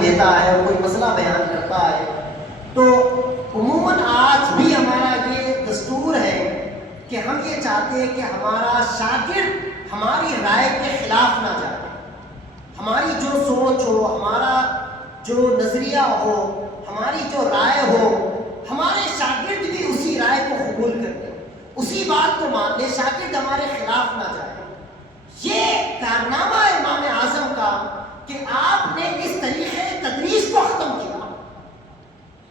دیتا ہے اور کوئی مسئلہ بیان کرتا ہے تو عموماً آج بھی ہمارا یہ دستور ہے کہ ہم یہ چاہتے ہیں کہ ہمارا شاگرد ہماری رائے کے خلاف نہ جائے. ہماری جو سوچ ہو، ہمارا جو نظریہ ہو، ہماری جو رائے ہو، ہمارے شاگرد بھی اسی رائے کو قبول کر لیں، اسی بات کو مان لے، شاگرد ہمارے خلاف نہ جائے. یہ کارنامہ امام اعظم کا کہ آپ نے اس طریقے تدریس کو ختم کیا،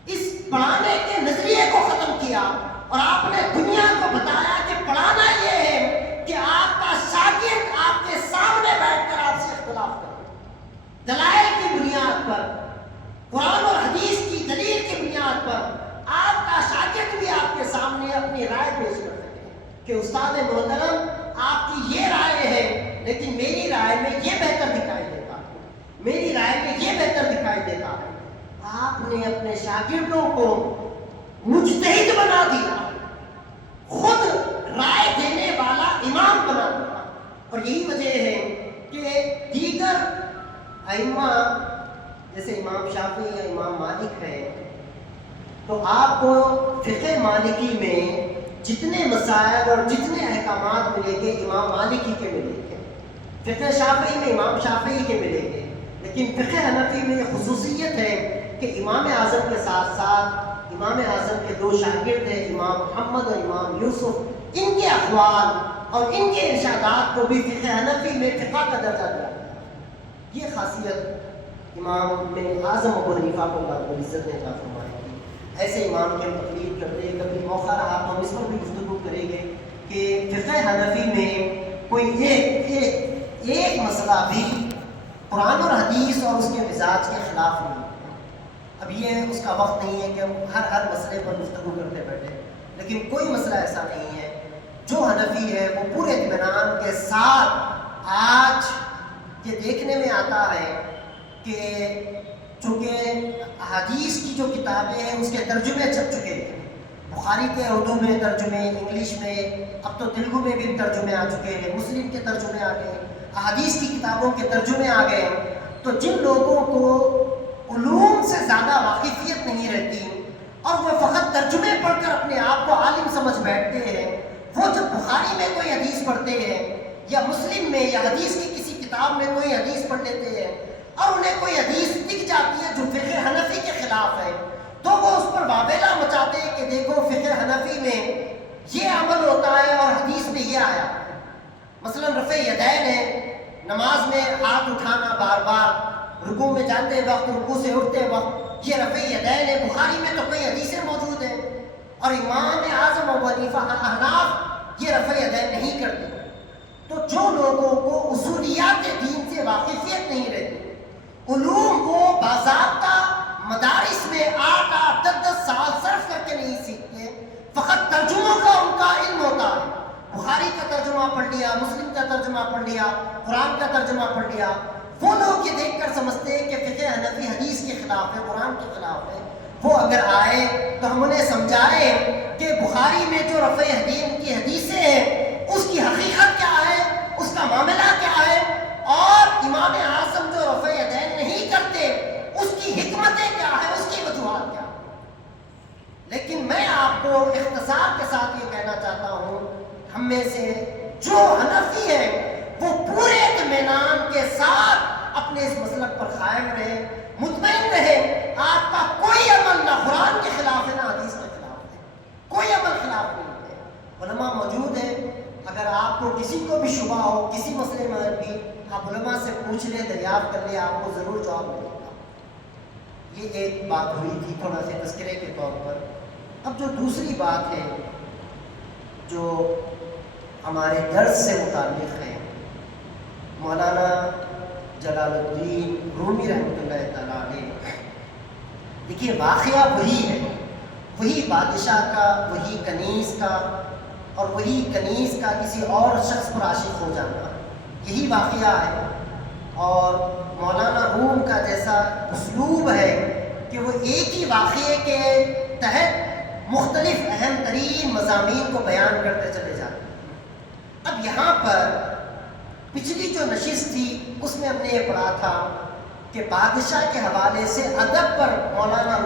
اس پڑھانے کے نظریے کو ختم کیا، اور آپ نے دنیا کو بتایا کہ پڑھانا یہ ہے کہ آپ کا شاگرد آپ کے سامنے بیٹھ کر آپ سے اختلاف کرے، دلائل کی بنیاد پر، قرآن اور حدیث کی دلیل کی بنیاد پر آپ کا شاگرد بھی آپ کے سامنے اپنی رائے پیش کر سکے کہ استاد محترم آپ کی یہ رائے ہے، لیکن میری رائے میں یہ بہتر دکھائی دیتا ہے، میری رائے میں یہ بہتر دکھائی دیتا ہے. آپ نے اپنے شاگردوں کو مجتہد بنا دیا، خود رائے دینے والا امام بنا دیا. اور یہی وجہ ہے کہ دیگر ائمہ جیسے امام شافعی یا امام مالک ہے، تو آپ کو فقہ مالکی میں جتنے مسائل اور جتنے احکامات ملیں گے امام مالکی کے ملیں گے، فقہ شافعی میں امام شافعی کے ملیں گے. لیکن فقہ حنفی میں یہ خصوصیت ہے کہ امام اعظم کے ساتھ ساتھ امام اعظم کے دو شاگرد ہیں، امام محمد اور امام یوسف، ان کے اقوال اور ان کے ارشادات کو بھی فقہ حنفی میں فقہ کا درجہ دیا گیا. یہ خاصیت امام اعظم ابو حنیفہ کو اللہ رب العزت نے عطا فرمائی تھی. ایسے امام کی ہم تقلید کرتے ہیں، کبھی موقع رہا تو ہم اس پر بھی گفتگو کریں گے کہ فقہ حنفی میں کوئی ایک مسئلہ بھی قرآن اور حدیث اور اس کے مزاج کے خلاف نہیں. اب یہ اس کا وقت نہیں ہے کہ ہم ہر مسئلے پر گفتگو کرتے بیٹھے، لیکن کوئی مسئلہ ایسا نہیں ہے جو حنفی ہے وہ پورے اطمینان کے ساتھ آج یہ دیکھنے میں آتا ہے کہ چونکہ حدیث کی جو کتابیں ہیں اس کے ترجمے چھپ چکے ہیں، بخاری کے اردو میں ترجمے، انگلش میں، اب تو تیلگو میں بھی ترجمے آ چکے ہیں، مسلم کے ترجمے آ گئے، احادیث کی کتابوں کے ترجمے آ گئے. تو جن لوگوں کو علوم سے زیادہ واقفیت نہیں رہتی اور وہ فقط ترجمے پڑھ کر اپنے آپ کو عالم سمجھ بیٹھتے ہیں، وہ جب بخاری میں کوئی حدیث پڑھتے ہیں یا مسلم میں یا حدیث کی کسی کتاب میں کوئی حدیث پڑھ لیتے ہیں اور انہیں کوئی حدیث دکھ جاتی ہے جو فقہ حنفی کے خلاف ہے، تو وہ اس پر واویلا مچاتے ہیں کہ دیکھو فقہ حنفی میں یہ عمل ہوتا ہے اور حدیث میں یہ آیا. مثلا رفع یدین ہے، نماز میں ہاتھ اٹھانا بار بار، رکوع میں جاتے وقت، رکوع سے اٹھتے وقت، یہ رفع یدین ہے. بخاری میں تو کئی حدیثیں موجود ہیں اور امام اعظم ابو حنیفہ احناف یہ رفع یدین نہیں کرتے. تو جو لوگوں کو اصولیات دین سے واقفیت نہیں رہتی، علوم کو باضابطہ مدارس میں 8-10 سال صرف کر کے نہیں سیکھتے، فقط ترجموں کا ان کا علم ہوتا ہے. بخاری کا ترجمہ پڑھ لیا، مسلم کا ترجمہ پڑھ لیا، قرآن کا ترجمہ پڑھ لیا. وہ لوگ یہ دیکھ کر سمجھتے ہیں کہ فقہ حنفی حدیث کے خلاف ہے، قرآن کے خلاف ہے. وہ اگر آئے تو ہم انہیں سمجھائیں کہ بخاری میں جو رفع یدین کی حدیثیں ہیں اس کی حقیقت کیا ہے، اس کا معاملہ کیا ہے، اور امام اعظم جو رفع یدین نہیں کرتے اس کی حکمتیں کیا ہے، اس کی وجوہات کیا ہے. لیکن میں آپ کو اختصار کے ساتھ یہ کہنا چاہتا ہوں، ہم میں سے جو حنفی ہیں وہ پورے اطمینان کے ساتھ اپنے اس مسلک پر قائم رہے، مطمئن رہے. آپ کا کوئی عمل نہ قرآن کے خلاف ہے نہ حدیث کے خلاف ہے، کوئی عمل خلاف نہیں ہے. علماء موجود ہیں، اگر آپ کو کسی کو بھی شبہ ہو کسی مسئلے میں بھی، آپ علماء سے پوچھ لیں، دریافت کر لیں، آپ کو ضرور جواب ملے گا. یہ ایک بات ہوئی تھی تھوڑا سے تذکرے کے طور پر. اب جو دوسری بات ہے جو ہمارے درس سے متعلق ہے، مولانا جلال الدین رومی رحمۃ اللہ تعالیٰ علیہ، دیکھیے واقعہ وہی ہے، وہی بادشاہ کا، وہی کنیز کا، اور وہی کنیز کا کسی اور شخص پر عاشق ہو جانا، یہی واقعہ ہے. اور مولانا روم کا جیسا اسلوب ہے کہ وہ ایک ہی واقعے کے تحت مختلف اہم ترین مضامین کو بیان کرتے چلے جاتے ہیں. اب یہاں پر پچھلی جو نشست تھی اس میں ہم نے یہ پڑھا تھا کہ بادشاہ کے حوالے سے ادب پر مولانا